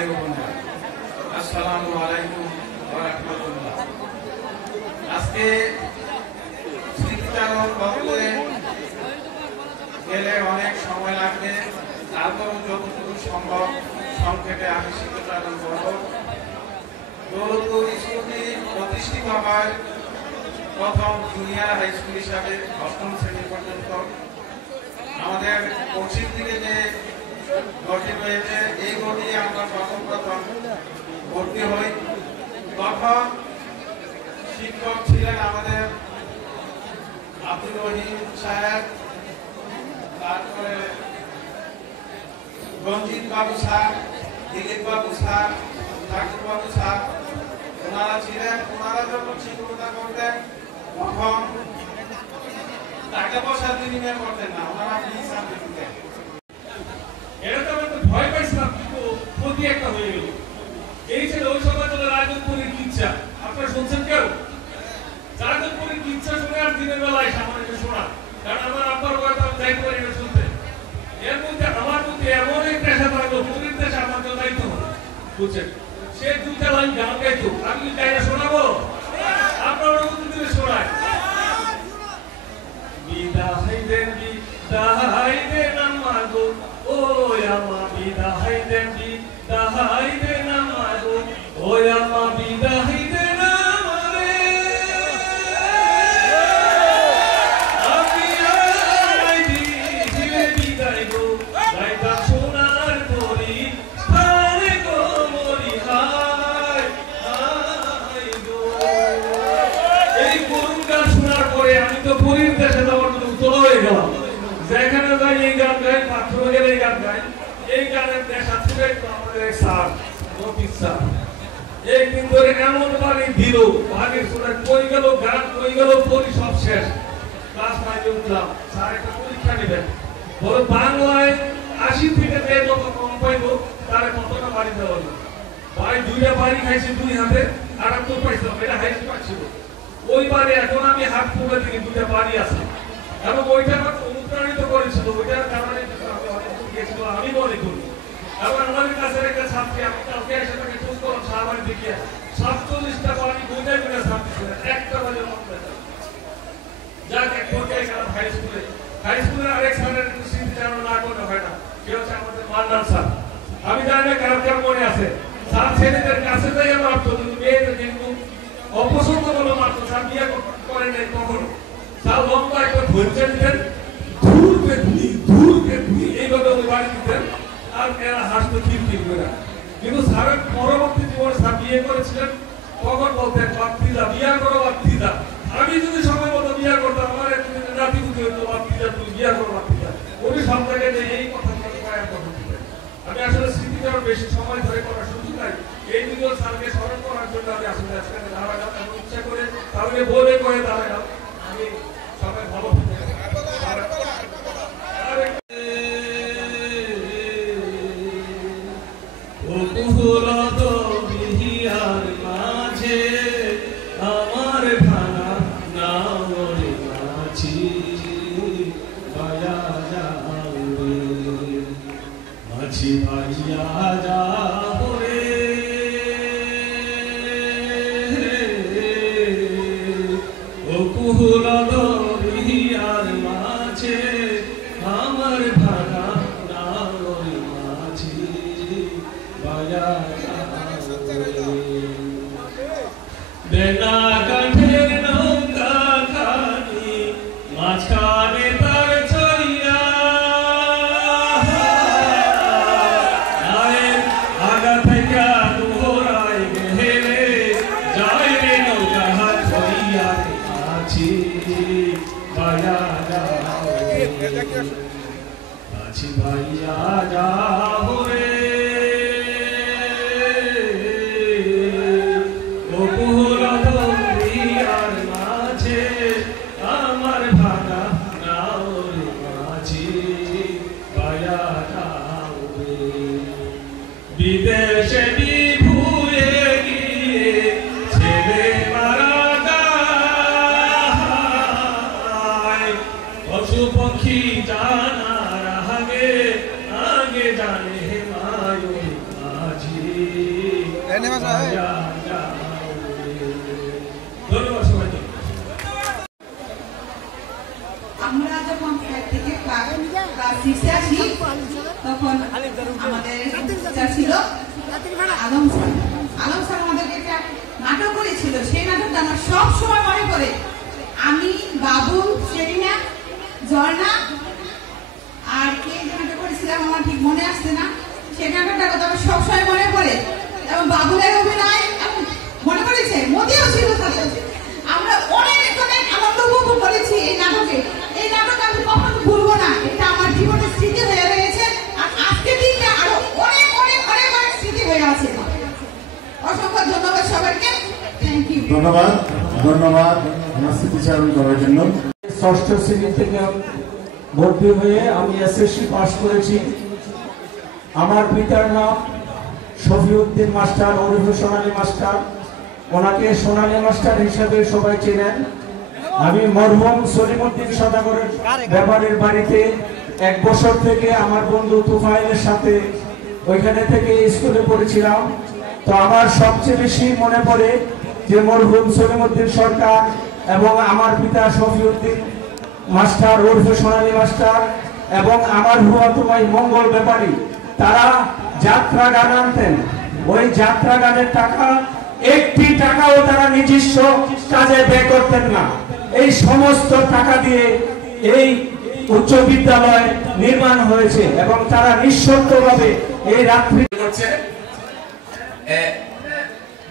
ভাই ও বোনেরা, আসসালামু আলাইকুম ওয়া রাহমাতুল্লাহ। আজকে স্মৃতিচারণ করতে গেলে অনেক সময় লাগবে, তারপর যতটুকু সম্ভব সংক্ষেপে আমি স্মৃতিচারণ করব। দৌলতপুর স্কুলটি প্রতিষ্ঠিত হয় প্রথম জুনিয়র হাই স্কুল হিসাবে 8ম শ্রেণী পর্যন্ত। আমাদের পশ্চিম দিকে যে গঠন হয়েছে, এই গঠনে আমরা প্রথম ভর্তি হই। তখন শিক্ষক ছিলেন আমাদের আব্দুল রহিম সাহেব, তারপরে রঞ্জিত বাবু স্যার, দিলীপ বাবু স্যার, ঠাকুর বাবু স্যার। ওনারা ছিলেন। ওনারা যখন শিক্ষকতা করতেন তখন টাকা পয়সার বিনিময় করতেন না, ওনারা হিসাব দিতেন। এটা তো আমরা ভয় পাইছিলাম, কিন্তু ক্ষতি একটা হয়ে গেল। এই ছিল ওই সময় চলে রাজনপুরের কিচ্ছা। আপনারা শুনছেন কেউ? রাজনপুরের কিচ্ছা শুনে আর দিনের বেলায় সামনে শোনা, কারণ আমার আব্বার বয়স আমি যাইতে পারি না শুনতে। এর মধ্যে আমার মধ্যে এমন এক পেশা থাকলো, পুরীর দেশে আমার জন্য দায়িত্ব হবে, বুঝছেন? সে 2টা লাইন গান গাইতো, আমি কি গাইলে শোনাবো? আপনারা দিলে শোনায়। বিদায় দেন, বিদায় দেন আমাগো, ও আমা বিদায় দেন, বিদায় দেন আমাগো, ও আমা বিদায় দেন আমারে। আমি আই দিলে বিদায় গো, গাইতাম সোনার তরি, স্থানে গো মরি হায় হায় গো। এই করুণ গান শোনার পরে আমি তো পুরীর দেশে যাওয়ার জন্য উত্তর হয়ে গেলাম। যেখানে যাই এই গান গাই, পাত্র গেলে এই গান গাই। এই গানের দেশা থেকে আমাদের স্যার মফিজ স্যার একদিন ধরে এমন বাড়ি দিল, বাড়ির শোনায় কই গেল গান, কই গেল পরি, সব শেষ। ক্লাস 9-এ উঠলাম, স্যার একটা পরীক্ষা নেবেন। বলে বাংলায় 80 থেকে যে যত কম পাইব তারে কতটা বাড়ি দেওয়া হলো। ভাই 2টা বাড়ি খাইছি 2 হাতে, 78 পাইছিলাম, এটা হাইস্ট পাচ্ছিল। ওই বাড়ি এখন আমি হাত তুলে দিই, 2টা বাড়ি আছে। এবং ওইটা আমাকে অনুপ্রাণিত করেছিল, ওইটার কারণে গেছিল আমি মনে করি। এবং আমাদের কাছে একটা ছাত্রী, আমি কালকে এসে তাকে খোঁজ করলাম সাহাবাড়ি দেখিয়ে, 47টা বাড়ি বইটাই মিলে ছাত্রী ছিলেন, একটা বাড়ির মধ্যে। যাক, এক পর্যায়ে গেলাম হাই স্কুলে। হাই স্কুলের আরেক স্যারের স্মৃতিচারণ না করলে হয় না, সে হচ্ছে আমাদের মান্নান স্যার। আমি জানি না কার কার মনে আছে, স্যার ছেলেদের কাছে যাই আমার অর্থ, কিন্তু মেয়েদের কিন্তু অপছন্দ করলো মাত্র। স্যার বিয়ে করেন নাই কখনো। স্যার লম্বা একটা ধৈর্য দিতেন, ধূর পেটনি এইভাবে ওই বাড়ি দিতেন, আর এরা হাসতো খিরখির করে। কিন্তু স্যারের পরবর্তী জীবনে স্যার বিয়ে করেছিলেন, তখন বলতেন বাপ্তিদা বিয়ে করো, বাপ্তিদা। আমি যদি সময় মতো বিয়ে করতাম, আমার একদিন নাতি বুঝে হতো, বাপ্তিদা তুমি বিয়ে করো, বাপ্তিদা। উনি সব জায়গায় এই কথা দিতেন। আমি আসলে স্মৃতিচারণ বেশি সময় ধরে করার সুযোগ নাই, এই দুজন স্যারকে স্মরণ করার জন্য আমি আসলে আজকে দাঁড়ালাম এবং ইচ্ছা করে তাহলে বলে করে দাঁড়ালাম। আমি সবাই ভালো মাঝে আমার ভাঙা নাওরে মাঝি ভাইয়া যাবে, মাঝি ভাইয়া যাবে ও কুহুলা দরিয়ার মাঝে আমার ভাঙা নাওরে মাঝি ভাইয়া বেনা কাঠের নৌকা খানি, মাঝখানে তার ছইয়া, আগা থেকে দোহরায় গেলে যায় রে নৌকা হাত ছইয়া, আছি ভাইয়া যাও, আছি ভাইয়া যাও রে। আমার ভাঙা নাওর মাঝি ভাইয়া যাবে, বিদেশে বিভুয়ে গিয়ে ছেলে মারা যায়, পশু পক্ষী জানার আগে আগে জানে মায়ূর মাঝি ধন্যবাদ সবাইকে। আমরা যখন ফ্ল্যাট থেকে ক্লাস 6 এ আসি তখন আমাদের টিচার ছিল আলম স্যার। আলম স্যার আমাদেরকে একটা নাটক করেছিল, সেই নাটকটা আমার সব সময় মনে পড়ে। আমি, বাবুল, সেরিনা, ঝর্ণা আর কে নাটক করেছিলাম আমার ঠিক মনে আসছে না। সেই নাটকটা কথা আমার সবসময় মনে পড়ে এবং বাবুলের অভিনয় মনে পড়েছে, মতিও ছিল সাথে। আমরা অনেক অনেক আনন্দ উপভোগ করেছি এই নাটকে। এই নাটক আমি কখনো ভুলবো না, এটা আমার জীবনের স্মৃতি হয়ে রয়েছে। আর আজকের দিনটা আরো অনেক অনেক অনেক অনেক স্মৃতি হয়ে আছে। অসংখ্য ধন্যবাদ সবাইকে, থ্যাংক ইউ। ধন্যবাদ ধন্যবাদ আমার স্মৃতিচারণ করার জন্য। ষষ্ঠ শ্রেণী থেকে ভর্তি হয়ে আমি এসএসসি পাস করেছি। আমার পিতার নাম শফিউদ্দিন মাস্টার, ওরফে সোনালী মাস্টার। ওনাকে সোনালী মাস্টার হিসেবে সবাই চেনেন। আমি মরহুম সলিমউদ্দিন সদাগরের ব্যাপারের বাড়িতে 1 বছর থেকে আমার বন্ধু তুফাইলের সাথে ওইখানে থেকে স্কুলে পড়েছিলাম। তো আমার সবচেয়ে বেশি মনে পড়ে যে মরহুম সলিমউদ্দিন সরকার এবং আমার পিতা শফিউদ্দিন মাস্টার ওরফে সোনালী মাস্টার এবং আমার ফুফাতো ভাই মঙ্গল ব্যাপারী, তারা যাত্রা গান আনতেন। ওই যাত্রা গানের টাকা একটি টাকাও তারা নিজস্ব কাজে ব্যয় করতেন না। এই সমস্ত টাকা দিয়ে এই উচ্চ বিদ্যালয় নির্মাণ হয়েছে এবং তারা নিঃশর্তভাবে এই রাত্রি করছে।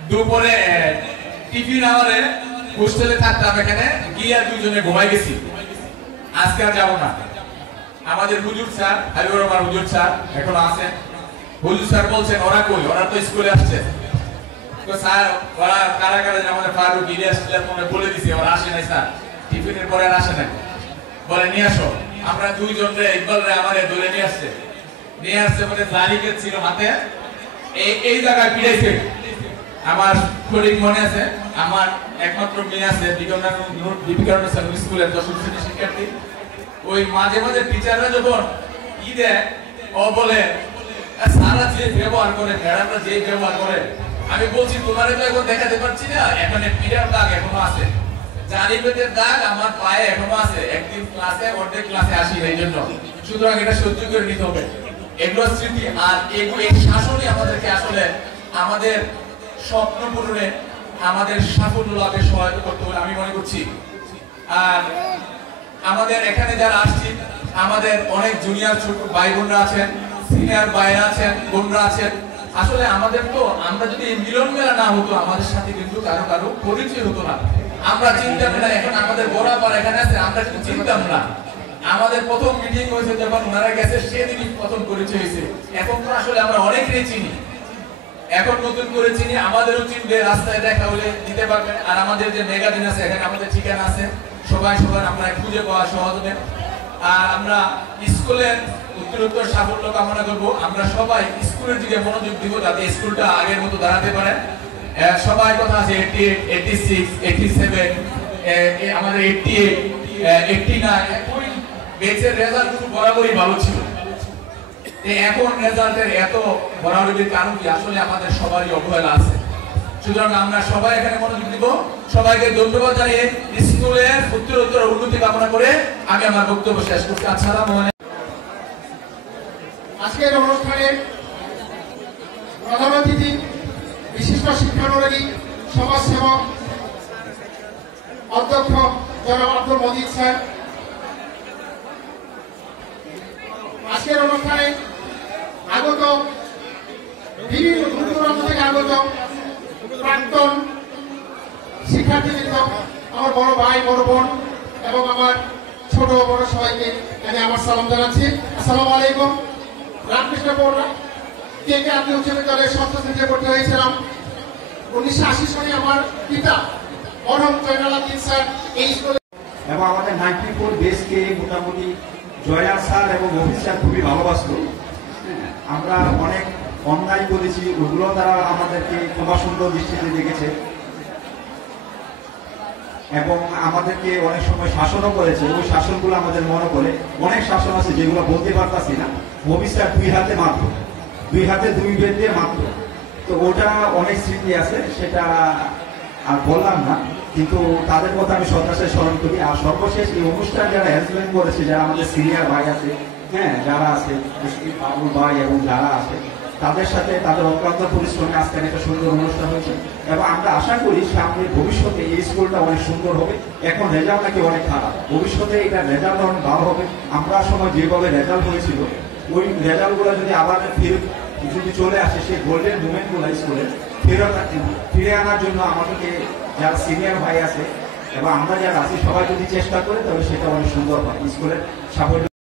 দুপুরে টিফিন আওয়ারে হোস্টেলে থাকতাম, এখানে গিয়ে দুজনে ঘুমাই গেছি। আজকে আর যাবো না। আমাদের হুজুর স্যার, হাবিবুর রহমান হুজুর স্যার এখনো আছেন। হুজুর স্যার বলছেন ওরা কই, ওরা তো স্কুলে আসছে। স্যার ওরা কারা কারা, আমাদের ফারুক, ইলিয়াস মনে বলে দিছি ওরা আসে নাই স্যার, টিফিনের পরে আর আসে নাই। বলে নিয়ে আসো। আমরা দুইজন রে ইকবাল রে আমারে ধরে নিয়ে আসছে বলে জালিকে ছিল হাতে, এই জায়গায় পিড়াইছে। আমার শরীর মনে আছে, আমার একমাত্র মেয়ে আছে বিবেকানন্দ স্কুলের 10ম শ্রেণীর শিক্ষার্থী। ওই মাঝে মাঝে টিচাররা যখন ঈদে ও বলে সারা যে ব্যবহার করে, ম্যাডামরা যে ব্যবহার করে, আমি বলছি তোমারে তো এখন দেখাতে পারছি না, এখানে পিড়ার দাগ এখনো আছে, জারিবেদের দাগ আমার পায়ে এখনো আছে। একদিন ক্লাসে অর্ধেক ক্লাসে আসি এই জন্য। সুতরাং এটা সহ্য করে নিতে হবে। এগুলো স্মৃতি আর এগুলো এই শাসনই আমাদেরকে আসলে আমাদের স্বপ্ন পূরণে, আমাদের সাফল্য লাভে সহায়তা করতে বলে আমি মনে করছি। আর আমাদের এখানে যারা আসছি, আমাদের অনেক জুনিয়র ছোট ভাই বোনরা আছেন, সিনিয়র ভাইরা আছেন, বোনরা আছেন। আসলে আমাদের তো, আমরা যদি মিলন মেলা না হতো, আমাদের সাথে কিন্তু কারো কারো পরিচয় হতো না। আমরা চিন্তাম না, এখন আমাদের বরাবর এখানে আছে, আমরা কিন্তু চিন্তাম না। আমাদের প্রথম মিটিং হয়েছে যখন ওনারা গেছে, সেদিনই প্রথম পরিচয় হয়েছে। এখন তো আসলে আমরা অনেকেই চিনি, এখন নতুন করে চিনি, আমাদেরও চিনবে, রাস্তায় দেখা হলে দিতে পারবেন। আর আমাদের যে ম্যাগাজিন আছে, এখানে আমাদের ঠিকানা আছে, সবাই সবার আমরা খুঁজে পাওয়া সহজ হবে। আর আমরা স্কুলের উত্তরোত্তর সাফল্য কামনা করব। আমরা সবাই স্কুলের দিকে মনোযোগ দিব, যাতে স্কুলটা আগের মতো দাঁড়াতে পারে। সবাই কথা আছে 88, 86, 87, আমাদের 88, 89, ওই বেচের রেজাল্ট কিন্তু বরাবরই ভালো ছিল। এখন রেজাল্টের এত বরাবরের কারণ কি? আসলে আমাদের সবারই অবহেলা আছে। সুতরাং আমরা সবাই এখানে মনোযোগ দিব। সবাইকে ধন্যবাদ জানিয়ে স্কুলের উত্তরোত্তর উন্নতি কামনা করে আমি আমার বক্তব্য শেষ করছি। আসসালামু আলাইকুম। আজকের অনুষ্ঠানে প্রধান অতিথি, বিশিষ্ট শিক্ষানুরাগী, সমাজসেবক, অধ্যক্ষ জনাব আব্দুল মজিদ স্যার। আজকের অনুষ্ঠানে আগত বিভিন্ন দূর দূরান্ত থেকে আগত প্রাক্তন শিক্ষার্থীবৃন্দ, আমার বড় ভাই, বড় বোন এবং আমার ছোট বড় সবাইকে আমি আমার সালাম জানাচ্ছি। আসসালামু আলাইকুম। রামকৃষ্ণ পৌরা থেকে আমি উচ্চ বিদ্যালয়ে 6ম শ্রেণীতে ভর্তি হয়েছিলাম। 1980 সালে আমার পিতা মরহুম জয়নাল আব্দিন স্যার এই স্কুলে, এবং আমাদের 94 বেসকে মোটামুটি জয়ার স্যার এবং অফিস স্যার খুবই ভালোবাসত। আমরা অনেক অন্যায় করেছি, ওগুলো তারা আমাদেরকে খুব সুন্দর দৃষ্টিতে দেখেছে এবং আমাদেরকে অনেক সময় শাসনও করেছে। ওই শাসনগুলো আমাদের মনে করে অনেক শাসন আছে যেগুলো বলতে পারতাছি না। অফিস স্যার 2 হাতে মাত্র, 2 হাতে 2 বেদ দিয়ে মাত্র। তো ওটা অনেক স্মৃতি আছে, সেটা আর বললাম না, কিন্তু তাদের কথা আমি সন্ত্রাসে স্মরণ করি। আর সর্বশেষ এই অনুষ্ঠান যারা অ্যারেঞ্জমেন্ট করেছে, যারা আমাদের সিনিয়র ভাই আছে, হ্যাঁ, যারা আছে বাবুল ভাই এবং যারা আছে, তাদের সাথে তাদের অক্লান্ত পরিশ্রমে আজকের একটা সুন্দর অনুষ্ঠান হয়েছে। এবং আমরা আশা করি সামনে ভবিষ্যতে এই স্কুলটা অনেক সুন্দর হবে। এখন রেজাল্ট নাকি অনেক খারাপ, ভবিষ্যতে এটা রেজাল্ট অনেক ভালো হবে। আমরা সময় যেভাবে রেজাল্ট হয়েছিল, ওই রেজাল্টগুলো যদি আবার যদি চলে আসে, সেই গোল্ডেন মুভমেন্টগুলো স্কুলে ফিরে আনার জন্য আমাদেরকে যারা সিনিয়র ভাই আছে এবং আমরা যারা আছি সবাই যদি চেষ্টা করে, তবে সেটা অনেক সুন্দর হয়। স্কুলের সাফল্য